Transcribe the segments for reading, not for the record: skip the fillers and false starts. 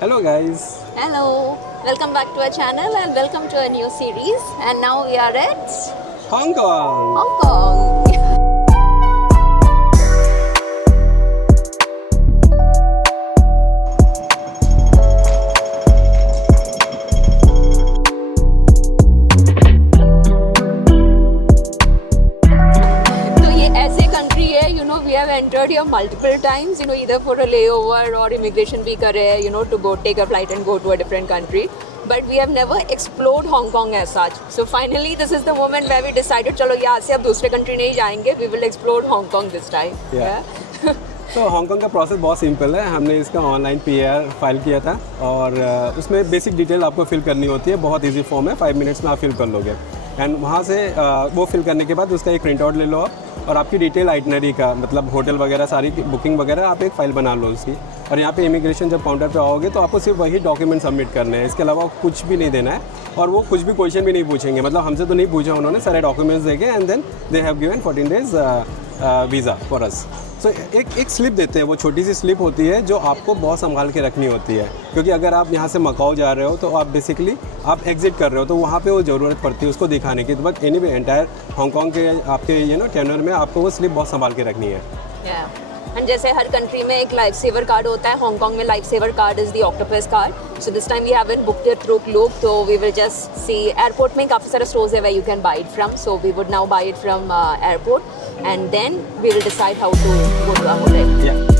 Hello guys. Hello, welcome back to our channel and welcome to a new series. And now we are at Hong Kong. Hong Kong. तो ये ऐसे country है, we have entered here multiple times, either for a layover or immigration भी करे, to go take a flight and go to a different country. But we have never explored Hong Kong as such. So finally, this is the moment where we decided, चलो यहाँ से अब दूसरे country नहीं जाएंगे, we will explore Hong Kong this time. Yeah. तो Hong Kong का process बहुत सिंपल है। हमने इसका ऑनलाइन पीआर फाइल किया था और उसमें बेसिक डिटेल आपको फिल करनी होती है। बहुत इजी फॉर्म है, 5 मिनट्स में आप फिल कर लोगे। एंड वहाँ से वो फिल करने के बाद उसका एक प्रिंट आउट ले लो आप और आपकी डिटेल आइटनरी का मतलब होटल वगैरह सारी बुकिंग वगैरह आप एक फ़ाइल बना लो उसकी। और यहाँ पे इमिग्रेशन जब काउंटर पे आओगे तो आपको सिर्फ वही डॉक्यूमेंट सबमिट करने हैं, इसके अलावा कुछ भी नहीं देना है। और वो कुछ भी क्वेश्चन भी नहीं पूछेंगे, मतलब हमसे तो नहीं पूछा उन्होंने, सारे डॉक्यूमेंट्स देके and then they have given 14 days visa for us. So एक स्लिप देते हैं, वो छोटी सी स्लिप होती है जो आपको बहुत संभाल के रखनी होती है, क्योंकि अगर आप यहाँ से मकाओ जा रहे हो तो आप बेसिकली आप एग्जिट कर रहे हो तो वहाँ पे वो ज़रूरत पड़ती है उसको दिखाने की। बट एनीवे एंटायर हांगकांग के आपके टेनर में आपको वो स्लिप बहुत संभाल के रखनी है। एंड जैसे हर कंट्री में एक लाइफ सेवर कार्ड होता है, हांगकांग में life saver card is the octopus card. So this time we haven't booked it through Klook, तो we will just see airport में काफ़ी सारे स्टोर्स है where you can buy it from. So we would now buy it from airport and then we will decide how to go to our hotel.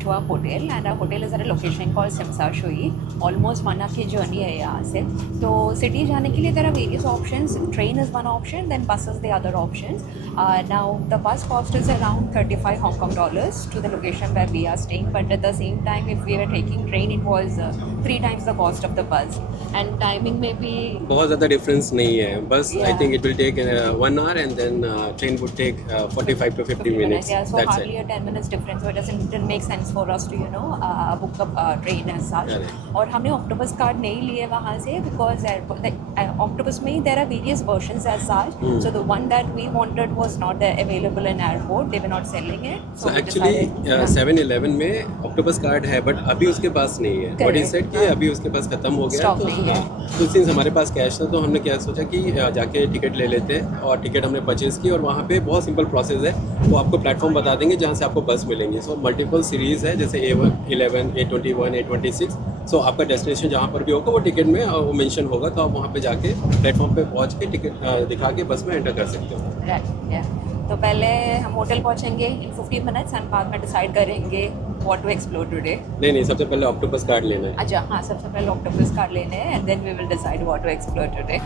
To our hotel and our hotel is at a location called Simsa Shui. Almost 1 hour की journey है यहाँ से। तो city जाने के लिए there are various options. Train is one option, then bus is the other options. Now the bus cost is around 35 Hong Kong dollars to the location where we are staying. But at the same time, if we were taking train, it was 3 times the cost of the bus. And timing में भी बहुत ज़्यादा difference नहीं है, बस I think it will take 1 hour and then train would take 45 to 50 minutes. Yeah, so hardly a 10 minutes difference. So it didn't make sense for us to book a train as such. और हमने octopus card नहीं लिए वहाँ से because octopus में there are various versions as such. So the one that we wanted was not available in airport. They were not selling it. So actually 7-Eleven में octopus card है but अभी उसके पास नहीं है। What he said कि अभी उसके पास खत्म हो गया। तो सिंस हमारे पास कैश था तो हमने क्या सोचा कि जाके टिकट ले लेते हैं और टिकट हमने परचेज़ की और वहाँ पे बहुत सिंपल प्रोसेस है, वो आपको प्लेटफॉर्म बता देंगे जहाँ से आपको बस मिलेंगी। सो मल्टीपल सीरीज़ है जैसे A1, 11, A21, A26। सो आपका डेस्टिनेशन जहाँ पर भी होगा वो टिकट में वो मेंशन होगा, तो आप वहाँ पे जाके प्लेटफॉर्म पे पहुँच के टिकट दिखा के बस में एंटर कर सकते हो। तो पहले हम होटल पहुँचेंगे इन 50 मिनट्स एंड बाद में डिसाइड करेंगे what to explore today. नहीं सबसे पहले ऑक्टोपस कार्ड लेना है। अच्छा हाँ, सबसे पहले ऑक्टोपस कार्ड लेने हैं and then we will decide what to explore today.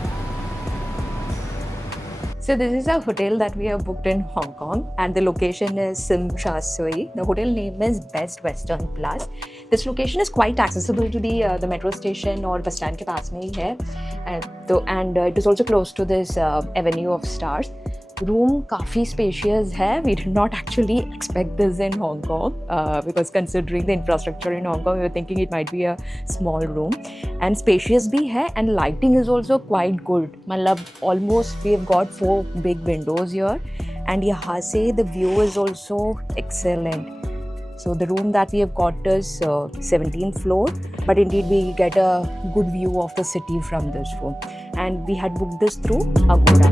So this is a hotel that we have booked in Hong Kong and the location is Sim Sha Sui. The hotel name is Best Western Plus. This location is quite accessible to the metro station और bus stand के पास में ही है, and it is also close to this Avenue of Stars. Room काफ़ी spacious है. We did not actually expect this in Hong Kong because considering the infrastructure in Hong Kong we were thinking it might be a small room. And spacious भी है and lighting is also quite good. मतलब almost we have got 4 big windows here and यहाँ से the view is also excellent. So the room that we have got is 17th floor, but indeed we get a good view of the city from this room. And we had booked this through Agoda.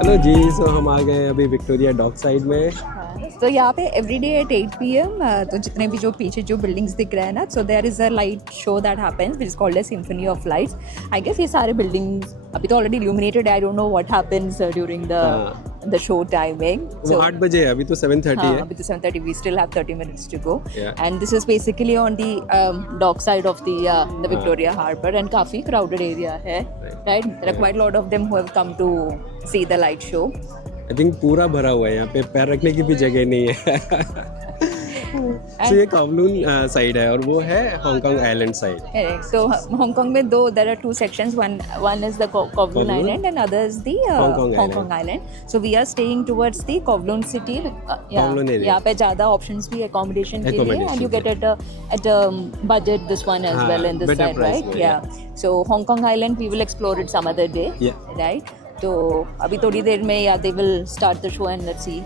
Hello जी, so हम आ गए अभी Victoria dock side में. तो यहाँ पे every day at 8 PM तो जितने भी जो पीछे जो बिल्डिंग्स दिख रहे हैं ना, so there is a light show that happens which is called as symphony of lights. I guess ये सारे बिल्डिंग्स अभी तो already illuminated. I don't know what happens during the show timing. So 8 बजे है, अभी तो 7:30 है. अभी तो 7:30. We still have 30 minutes to go. And this is basically on the dock side of the Victoria Harbour and काफ़ी crowded area है, right. There are quite lot of them who have come to see the light show. I think पूरा भरा हुआ है यहाँ पे, पैर रखने की भी जगह नहीं है. So ये Kowloon साइड है और वो है Hong Kong island side. Correct. So Hong Kong में there are two sections. One is the Kowloon Island and other is the Hong Kong Island. So we are staying towards the Kowloon city. Kowloon area. यहाँ पे ज़्यादा options भी accommodation के लिए, and you get at a budget this one as well in this side, right? Yeah. So Hong Kong Island we will explore it some other day. Yeah. Right. तो अभी थोड़ी देर में they will start the show and let's see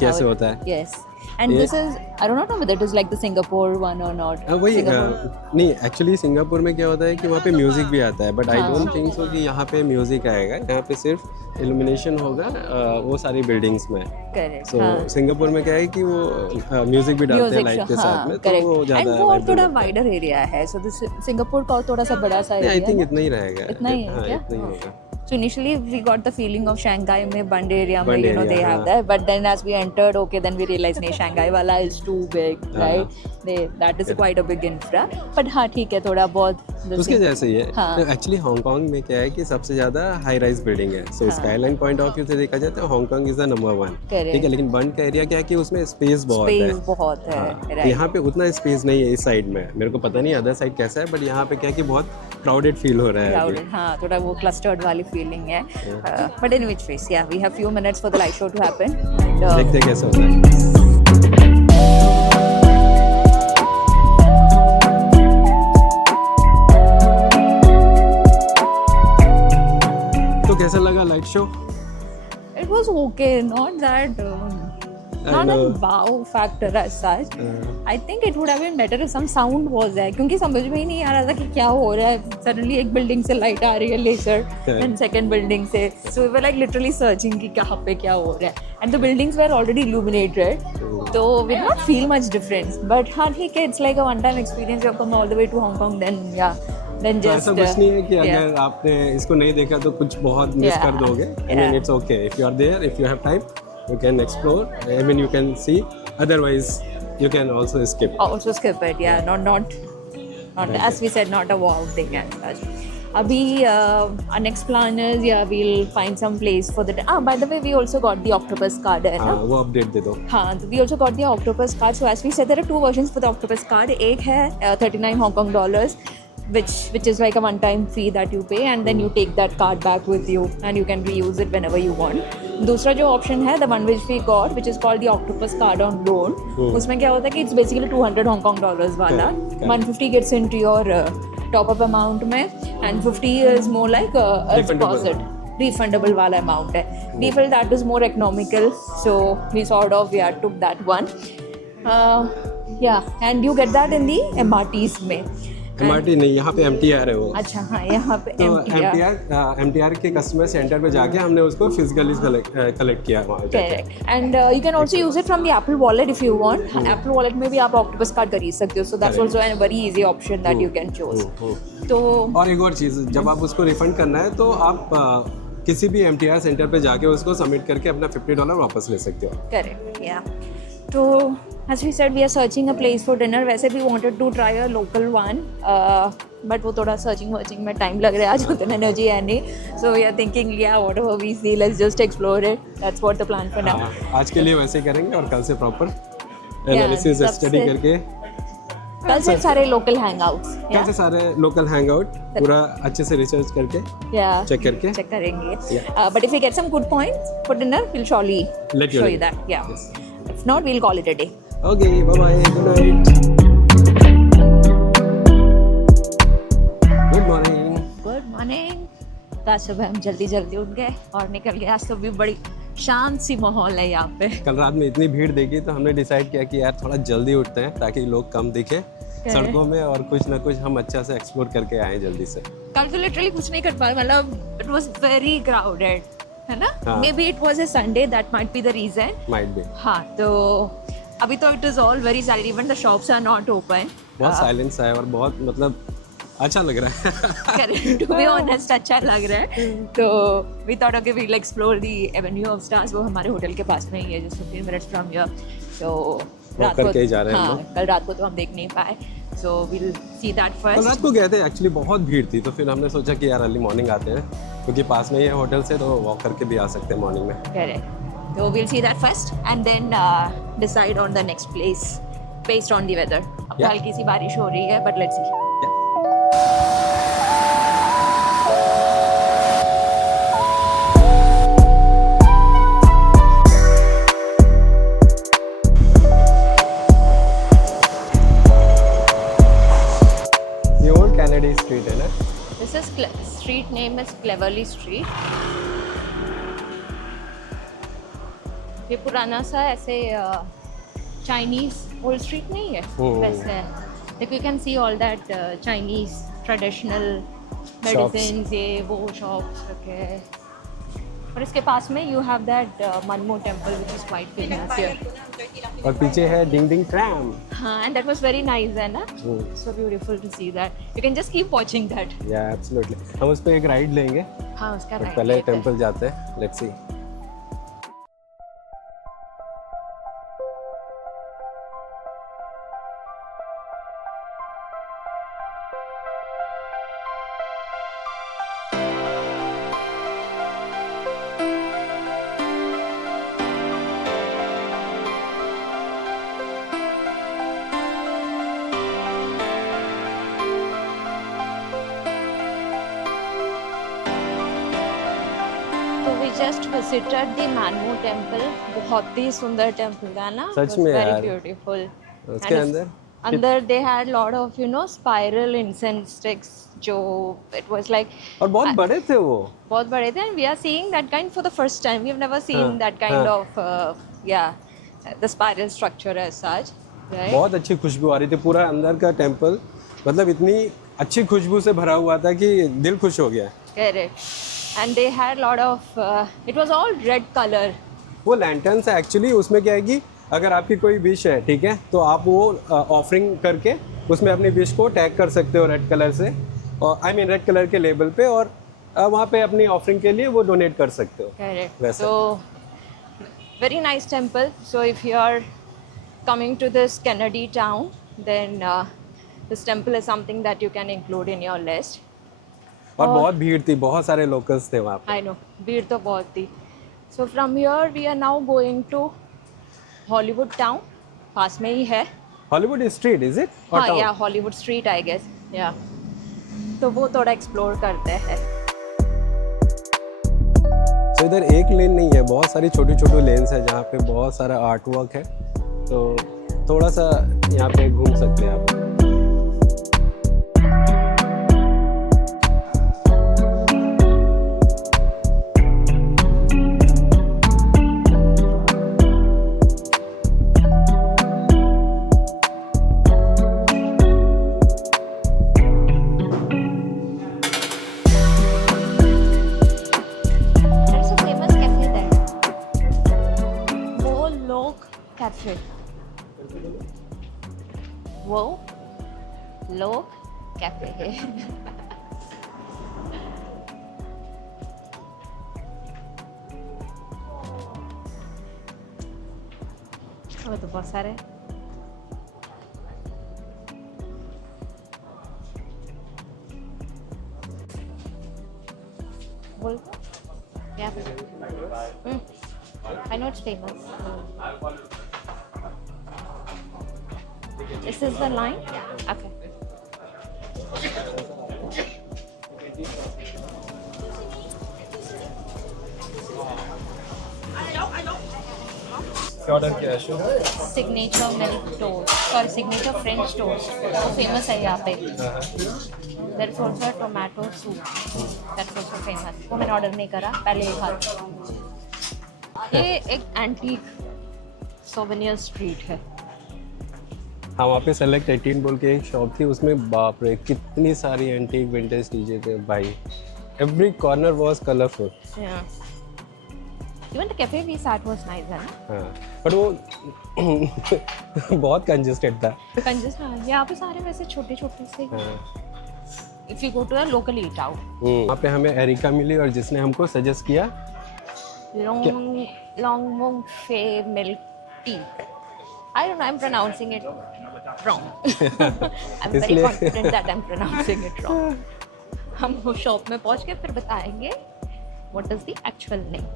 कैसे होता है. Yes. And this is, I do not know whether it is like the Singapore one or not. वही नहीं, actually Singapore में क्या होता है कि वहाँ पे म्यूजिक भी आता है, but I don't think so कि यहाँ पे म्यूजिक आएगा. यहाँ पे सिर्फ इल्यूमिनेशन होगा वो सारी बिल्डिंग्स में. करेक्ट. सो सिंगापुर में क्या है कि वो म्यूजिक भी डालते हैं लाइट के साथ में, तो वो ज़्यादा वो थोड़ा वाइडर एरिया है. सो दिस सिंगापुर का थोड़ा सा बड़ा सा एरिया. आई थिंक इतना ही रहेगा. इतना ही है क्या? इतना ही होगा. So initially we got the feeling of Shanghai में बंद area में, you know, they have that, but then as we entered, okay, then we realized नहीं, Shanghai वाला is too big, right? That is quite a big infra, but हाँ ठीक है, थोड़ा बहुत उसके जैसे ही है. एक्चुअली हांगकांग में क्या है कि सबसे ज़्यादा हाई राइज बिल्डिंग है. सो स्काईलाइन पॉइंट ऑफ व्यू से देखा जाए तो हांगकांग इज द नंबर 1. ठीक है, लेकिन बंद का एरिया क्या है कि उसमें स्पेस बहुत है. यहाँ पे उतना स्पेस नहीं है इस साइड में. मेरे को पता नहीं अदर साइड कैसा है, बट यहाँ पे क्या है कि बहुत क्राउडेड फील हो रहा है. हाँ, थोड़ा वो क्लस्टर्ड वाली फीलिंग है. But in which case, yeah, we have few minutes for the light show to happen. देखते हैं कैसा होता है. तो कैसा लगा light show? It was okay, not that not a wow factor as such. I think it would have been better if some sound was there, क्योंकि समझ में ही नहीं आ रहा था कि क्या हो रहा है. Suddenly एक बिल्डिंग से लाइट आ रही है लेजर, and second बिल्डिंग से, so we were like literally searching कि कहाँ पे क्या हो रहा है. And the buildings were already illuminated, so we did not feel much difference. But हाँ ठीक है, it's like a one-time experience. You have come all the way to Hong Kong, then yeah. Then just ऐसा कुछ नहीं है कि अगर आपने इसको नहीं देखा तो कुछ बहुत मिस कर दोगे. I mean it's okay if you are there, if you have time, you can explore. I mean you can see. Otherwise, you can also skip. Also skip it, yeah. Not as we said, not a wow thing as such. Abhi, our next plan is we'll find some place for the. By the way, we also got the octopus card. हाँ, वो update दे दो. हाँ, we also got the octopus card. So as we said, there are two versions for the octopus card. एक है 39 Hong Kong dollars. Which is like a one-time fee that you pay, and then you take that card back with you and you can reuse it whenever you want. दूसरा जो option है, the one which we got, which is called the octopus card on loan. उसमें क्या होता है कि it's basically 200 Hong Kong dollars वाला. 150 gets into your top-up amount में, and 50 is more like a deposit. Refundable वाला amount है. We felt that is more economical, so we sort of took that one. And you get that in the MRTs में. MRT नहीं, यहाँ पे MTR है वो. अच्छा हाँ, यहाँ पे तो MTR के कस्टमर सेंटर पे जाके हमने उसको फिजिकली कलेक्ट किया वहाँ जाके. Correct. And you can also use it from the Apple Wallet if you want. Apple Wallet में भी आप Octopus Card खरीद सकते हो. So that's also a very easy option that you can choose. तो और एक और चीज़, जब आप उसको रिफंड करना है तो आप किसी भी MTR सेंटर पे जाके उसको सबमिट करके अपना $50 वापस ले सकते हो. Correct. Yeah. तो as we said, we are searching a place for dinner. वैसे भी wanted to try a local one, but वो थोड़ा searching में time लग रहा है. आज उतना energy है नहीं. So we are thinking, whatever we see, let's just explore it. That's what the plan for now. आज के लिए वैसे ही करेंगे और कल से proper analysis study करके. कल से सारे local hangouts. कल से सारे local hangout पूरा अच्छे से research करके check करेंगे. But if we get some good points for dinner, we'll surely show you that. Yeah. Yes. If not, we'll call it a day. Okay, bye-bye. Good night. Good morning. Good morning. तो आज सुबह हम जल्दी उठ गए और निकल गए. आज तो भी बड़ी शांत सी माहौल है यहाँ पे. कल रात में इतनी भीड़ देखी तो हमने डिसाइड किया कि यार थोड़ा जल्दी उठते हैं ताकि लोग कम दिखे सड़कों में और कुछ ना कुछ हम अच्छा से एक्सप्लोर करके आए जल्दी से. कल तो लिटरली कुछ नहीं कर पाए. मतलब इट वाज वेरी क्राउडेड, है ना? Maybe it was a Sunday, that might be the reason. Might be. हाँ, तो अभी तो it is all very silent. Even the shops are not open. बहुत साइलेंस है और बहुत मतलब अच्छा लग रहा है. टू बी ऑनेस्ट अच्छा लग रहा है. तो we thought okay we will explore the avenue of stars. वो हमारे होटल के पास में ही है, जस्ट 15 मिनट्स फ्रॉम हियर. तो रात को जा रहे हैं. हाँ, कल रात को तो हम देख नहीं पाए. So we'll see that first. कल रात को गए थे एक्चुअली, बहुत भीड़ थी तो फिर हमने सोचा कि यार अर्ली मॉर्निंग आते हैं क्योंकि पास में ही है होटल से, तो वॉक करके भी आ सकते हैं मॉर्निंग में. Correct. So we'll see that first and then decide on the next place based on the weather. अब Yeah. हल्की सी बारिश हो रही है, but let's see. ये ओल्ड कैनेडी स्ट्रीट है ना? This is street name is Cleverly Street. ये पुराना सा ऐसे चाइनीज ओल्ड स्ट्रीट नहीं है, वैसे है. Like you can see all that Chinese traditional medicines, ये वो shops रखे हैं. और इसके पास में you have that Manmo temple which is quite famous here. और पीछे है डिंग डिंग ट्रैम. हाँ, and that was very nice है ना? So beautiful to see that. You can just keep watching that. Yeah, absolutely. हम उस पे एक राइड लेंगे. हाँ, उसका तो right पहले लेते हैं. टेंपल जाते हैं. Let's see. तो we just visited the Manmo temple. बहुत ही सुंदर टेम्पल था ना? सच में very यार. beautiful. उसके And अंदर अंदर they had lot of spiral incense sticks जो it was like और बहुत बड़े थे वो. बहुत बड़े थे. And we are seeing that kind for the first time. We've never seen हाँ, that kind हाँ. of the spiral structure as such. Right? बहुत अच्छी खुशबू आ रही थी. पूरा अंदर का टेंपल मतलब इतनी अच्छी खुशबू से भरा हुआ था कि दिल खुश हो गया. Correct. And they had lot of it was all red color. वो लैंटर्न्स है एक्चुअली. उसमें क्या है कि अगर आपकी कोई विश है, ठीक है, तो आप वो ऑफरिंग करके उसमें अपनी विश को टैग कर सकते हो रेड कलर से, और आई मीन रेड कलर के लेबल पे, और वहाँ पे अपनी ऑफरिंग के लिए वो डोनेट कर सकते हो. Correct. वैसे. So, very nice temple. So, if you are coming to this Kennedy town, then this temple is something that you can include in your list. और बहुत भीड़ थी. बहुत सारे लोकल्स थे वहाँ पे. I know, भीड़ तो बहुत थी. So, from here we are now going to Hollywood town. पास में ही है. Hollywood street is it? हाँ, yeah, Hollywood Street, I guess. Yeah. तो वो थोड़ा एक्सप्लोर करते हैं. तो इधर एक लेन नहीं है, बहुत सारी छोटी छोटी लेन्स है जहाँ पे बहुत सारा आर्ट वर्क है. तो थोड़ा सा यहाँ पे घूम सकते हैं आप. There's a famous cafe there. वो लोग कैफे. वो लोग कैफे है. वो तो बहुत सारे. बोल क्या? I know it's famous. This is the line? Okay. क्या ऑर्डर किया है? Signature milk toast. Sorry, signature French toast. वो famous है यहाँ पे. There is also a tomato soup. That's also famous. वो मैंने ऑर्डर नहीं करा, पहले ही खा. ये एक एंटीक सोवेनियर स्ट्रीट है. हाँ, वहाँ पे सेलेक्ट 18 बोल के एक शॉप थी. उसमें बाप रे कितनी सारी एंटीक विंटेज चीजें थे भाई. Every corner was colourful. Yeah. Even the cafe we sat was nice, है ना? हाँ, बट वो बहुत कंजेस्टेड था. कंजस्ट हाँ, यहाँ पे सारे वैसे छोटे छोटे से. हाँ. If you go to a local eat out. वहाँ पे हमें एरिका मिली और जिसने हमको सजेस्ट किया Long Mong Fe milk tea. I don't know, I'm pronouncing it wrong. I'm very इसलिए- confident that I'm pronouncing it wrong. हम वो शॉप में पहुँच के फिर बताएंगे what is the actual name.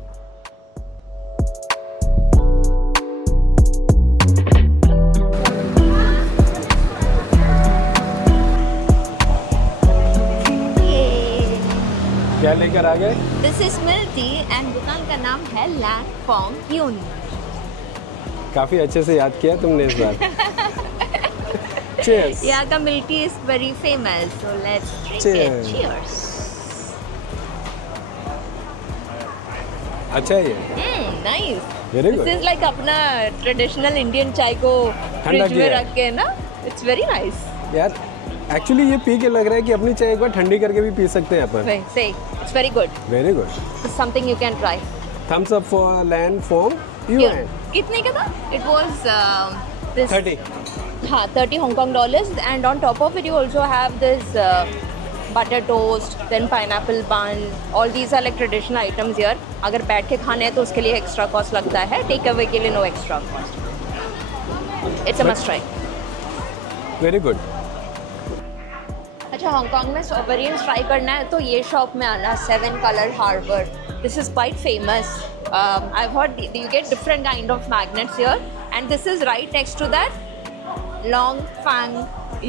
लेकर आ गए। This is milk tea and दुकान का नाम है लैंड फॉर्म यून। काफ़ी अच्छे से याद किया तुमने इस बार। Cheers. यहाँ का milk tea is very famous, so let's drink it. Cheers. Cheers. अच्छा है ये, nice. Very this good. Is like अपना ट्रेडिशनल इंडियन चाय को फ्रिज में किया है। रख के ना, इट्स वेरी नाइस। यार एक्चुअली ये पी के लग रहा है कि अपनी चाय एक बार ठंडी करके भी पी सकते हैं अपन। Say it's very good, very good. It's something you can try. Thumbs up for Lan फॉर्म यूएन। कितने का था? It was this 30। हाँ, 30 Hong Kong dollars, and on top of it you also have this butter toast, then pineapple bun. All these are like traditional items here. अगर बैठ के खाने हैं तो उसके लिए एक्स्ट्रा कॉस्ट लगता है, टेक अवे के लिए no extra cost. It's a must try. Very good. अच्छा, हांगकांग में सोवेरियंस ट्राई करना है तो ये शॉप में आना, 7 Color Harbor. This is quite famous. I've heard you get different kind of magnets here, and this is right next to that Long Fang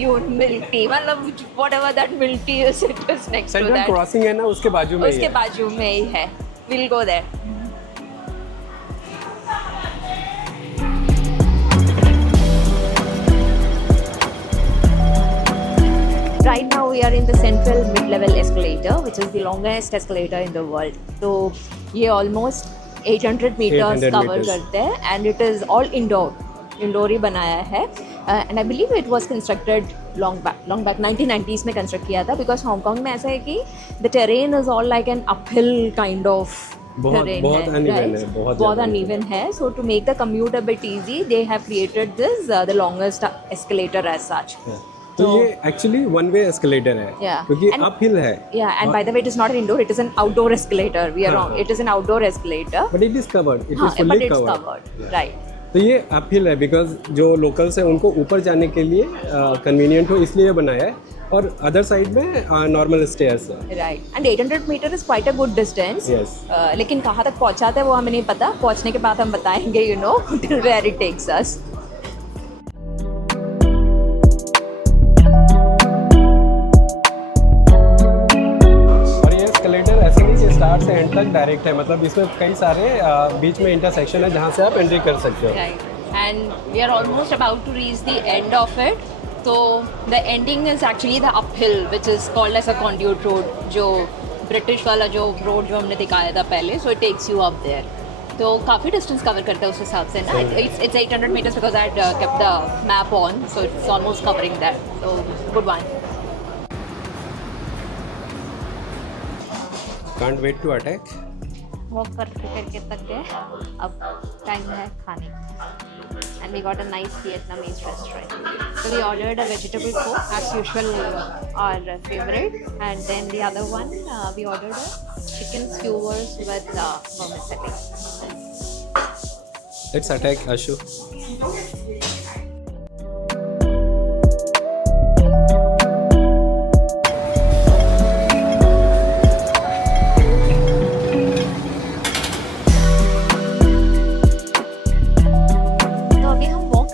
Yun milk tea. मतलब whatever that milk tea is, it is next to central that. Crossing है ना, उसके बाजू में ही उसके है। बाजू में ही है। We'll go there. Right now we are in the central mid-level escalator, which is the longest escalator in the world. So ये almost 800 meters 800 cover meters. करते हैं, and it is all indoor ही बनाया है, and I believe it was constructed long back 1990s में construct किया था, because Hong Kong में ऐसा है कि the terrain is all like an uphill kind of बहुत terrain बहुत है, uneven right? है, बहुत बहुत ज़्यादा uneven है, so to make the commute a bit easy, they have created this the longest escalator as such. तो ये एक्चुअली वन वे एस्केलेटर है, Yeah. क्योंकि And- अपहिल है। Yeah, and by the way, it is not an indoor; it is an outdoor escalator. We are wrong. It is an outdoor escalator. But it is covered, it हाँ, is fully but it's covered. covered, right? तो ये uphill है because जो locals हैं उनको ऊपर जाने के लिए कन्वीनियंट हो इसलिए बनाया है, और अदर साइड में नॉर्मल स्टेयर्स है। Right. And 800 meter is quite a good distance. Yes. लेकिन कहाँ तक पहुँचाता है वो हमें नहीं पता. पहुँचने के बाद हम बताएंगे, you know, till where it takes us. और ये एस्केलेटर ऐसे नहीं कि स्टार्ट से एंड तक डायरेक्ट है, मतलब इसमें कई सारे बीच में इंटरसेक्शन है जहाँ से आप एंट्री कर सकते हो। Right. And we are almost about to reach the end of it. So the ending is actually the uphill, which is called as a conduit road. जो ब्रिटिश वाला जो रोड जो हमने दिखाया था पहले, so it takes you up there. तो काफ़ी डिस्टेंस कवर करता है उस हिसाब से ना. It's 800 meters because I had kept the map on, so it's almost covering that. So good one. Can't wait to attack. Walk करके थक गए, अब टाइम है खाने का. And we got a nice Vietnamese restaurant. So we ordered a vegetable pho, as usual, our favorite, and then the other one we ordered a chicken skewers with vermicelli. Let's attack Ashu.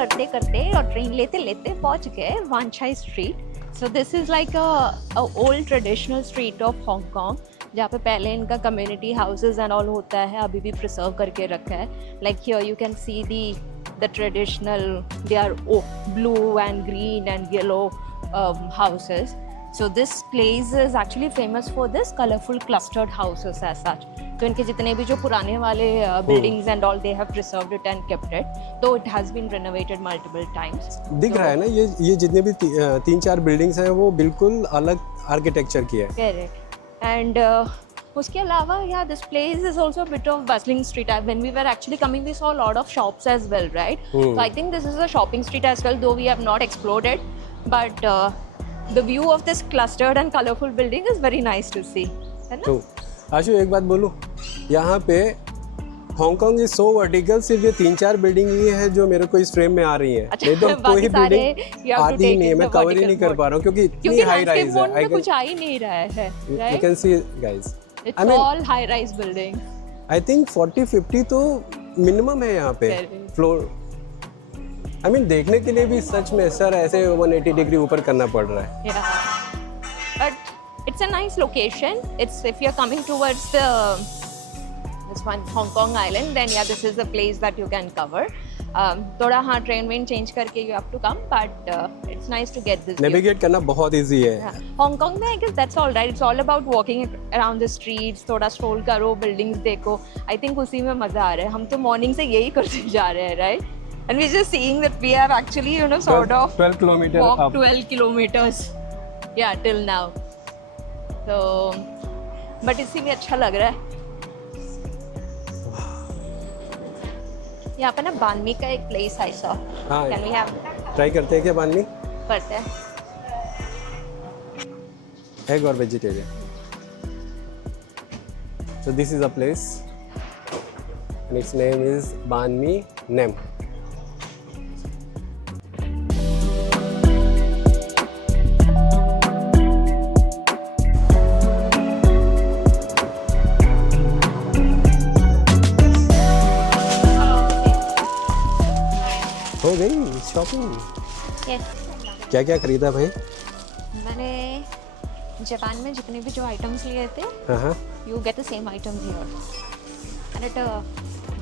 करते करते और train लेते लेते पहुंच गए Wan Chai street. So this is like a old traditional street of Hong Kong, जहाँ पे पहले इनका कम्युनिटी हाउसेज एंड ऑल होता है, अभी भी प्रिजर्व करके रखा है. Like here you can see the traditional, they are blue and green and yellow houses. So this place is actually famous for this colorful clustered houses as such. तो इनके जितने भी जो पुराने वाले buildings and all, they have preserved it and kept it. So it has been renovated multiple times. दिख रहा है ना, ये जितने भी 3-4 बिल्डिंग्स हैं वो बिल्कुल अलग आर्किटेक्चर की है. Correct. And उसके अलावा yeah, this place is also a bit of bustling street. When we were actually coming, we saw a lot of shops as well, right? So I think this is a shopping street as well, though we have not explored it. But the view of this clustered and colorful building is very nice to see. है ना? तो आशु एक बात बोलूँ, यहाँ पे Hong Kong is so vertical, सिर्फ ये 3-4 बिल्डिंग ही है जो मेरे को इस फ्रेम में आ रही है. अच्छा, तो कोई बाकी सारे बिल्डिंग you have to आती ही take नहीं है, in मैं the कवर ही vertical नहीं कर mode. पा रहा हूँ क्योंकि इतनी क्योंकि हाई landscape राइज है. mode में कुछ आ ही नहीं रहा है, You right? can see guys. It's all high rise buildings. I think 40-50 तो मिनिमम है यहाँ पे Correct. फ्लोर. आई मीन देखने के लिए भी सच में सर ऐसे 180 डिग्री ऊपर करना पड़ रहा है. Yeah. But It's a nice location. It's if you're coming towards this one Hong Kong Island, then yeah, this is the place that you can cover. थोड़ा हाँ ट्रेन वेन चेंज करके you have to come, but it's nice to get this view. Navigate करना बहुत easy है. Hong Kong में I guess that's all right. It's all about walking around the streets, थोड़ा stroll करो, buildings देखो. I think उसी में मजा आ रहा है. हम तो मॉर्निंग से यही करते जा रहे हैं, right? And we're just seeing that we have actually, you know, sort of 12 kilometers walked up. 12 kilometers. Yeah, till now. So, but इसी में अच्छा लग रहा है. यहाँ पे ना बानमी का एक प्लेस है so can we have try करते हैं क्या बानमी? करते हैं. एग और vegetarian. So this is a place and its name is Banh Mi Nem. हो गई शॉपिंग. Yes. क्या क्या खरीदा भाई? मैंने जापान में जितने भी जो आइटम्स लिए थे, हाँ. you get the same items here and at a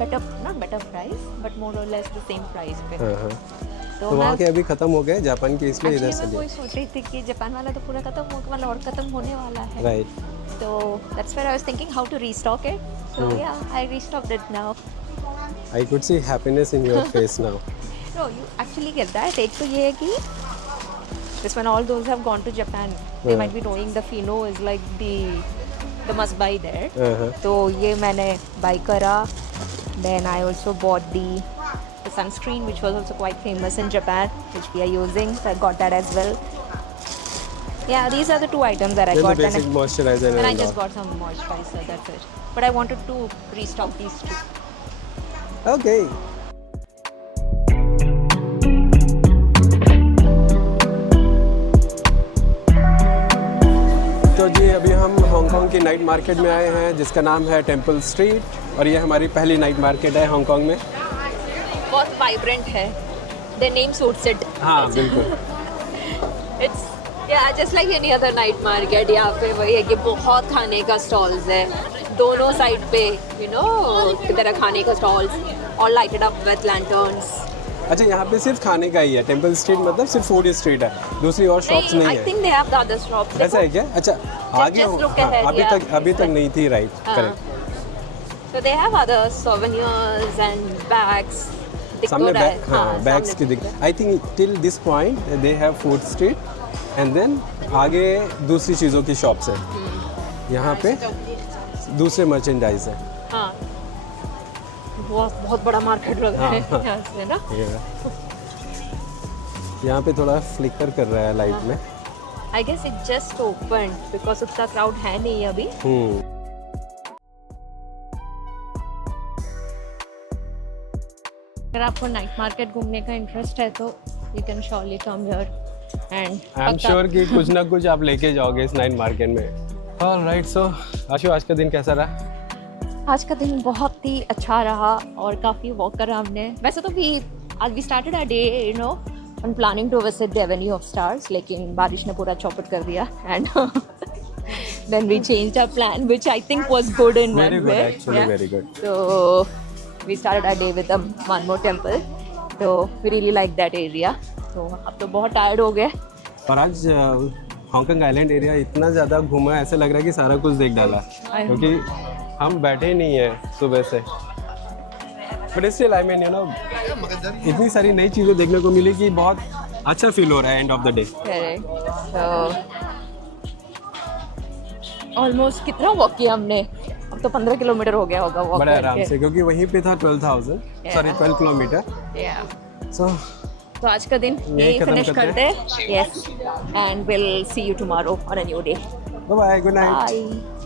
better, not better price, but more or less the same price पे. हाँ. तो वहाँ के अभी खत्म हो गए जापान के, इसलिए इधर से मैं वही सोच रही थी कि जापान वाला तो पूरा खत्म होने वाला और खत्म होने वाला है. Right. So that's where I was thinking how to restock it. So yeah, I restocked it now. I could see happiness in your face now. No, you actually get that. एक तो ये है कि this one, all those have gone to Japan. They might be knowing the Fino is like the must buy there. तो ये मैंने buy करा. Then I also bought the sunscreen, which was also quite famous in Japan, which we are using. So I got that as well. Yeah, these are the two items that I Then got. the basic moisturizer and I and just all. got some moisturizer. That's it. But I wanted to restock these two. Okay. तो जी अभी हम Hong Kong की night market में आए हैं जिसका नाम है टेम्पल स्ट्रीट, और ये हमारी पहली नाइट मार्केट है हांगकांग में. बहुत वाइब्रेंट है. The name suits it. हाँ बिल्कुल. It's yeah, just like any other night market. यहाँ पे वही है कि बहुत खाने का स्टॉल्स है दोनों साइड पे, you know, की तरह खाने का stalls, all lighted up with lanterns. अच्छा, यहाँ पे सिर्फ खाने का ही है. टेम्पल स्ट्रीट मतलब सिर्फ फूड स्ट्रीट है, दूसरी और शॉप्स नहीं I है. think they have the other shops. ऐसा है क्या? अच्छा आगे just look हाँ, ahead, अभी तक नहीं थी. राइट, हाँ. Correct. So they have other souvenirs and bags. दिख सामने तो रहा है. हाँ बैग्स की दिख. I think till this point they have food street and then आगे दूसरी चीज़ों की शॉप्स है. यहाँ पे दूसरे मर्चेंडाइज है. हाँ, बहुत बड़ा मार्केट लग रहा है यहाँ से ना. यहाँ पे थोड़ा फ्लिकर कर रहा है लाइट में. I guess it just opened because उतना क्राउड है नहीं अभी. अगर आपको नाइट मार्केट घूमने का इंटरेस्ट है तो you can surely come here and I am sure कि कुछ ना कुछ आप लेके जाओगे इस नाइट मार्केट में. ऑलराइट, सो आशु आज का दिन कैसा रहा? आज का दिन बहुत ही अच्छा रहा और काफ़ी वॉक करा हमने. वैसे तो आज we started our day you know on planning to visit the avenue of stars, लेकिन बारिश ने पूरा चौपट कर दिया and then we changed our plan which I think was good in one way. Actually very good. So we started our day with one more temple. So we really like that area. So अब तो बहुत tired हो गए. और आज Hong Kong island area इतना ज़्यादा घूमा, ऐसा लग रहा है कि सारा कुछ देख डाला, क्योंकि हम बैठे ही नहीं है सुबह से. But still I mean you know इतनी सारी नई चीज़ें देखने को मिली कि बहुत अच्छा फील हो रहा है end of the day. So almost कितना वॉक किया हमने? अब तो 15 किलोमीटर हो गया होगा वॉक बड़ा आराम से, क्योंकि वहीं पे था 12 किलोमीटर. सो तो आज का दिन यही फिनिश करते हैं. Yes, and will see you tomorrow on a new day. Bye, good night. Bye.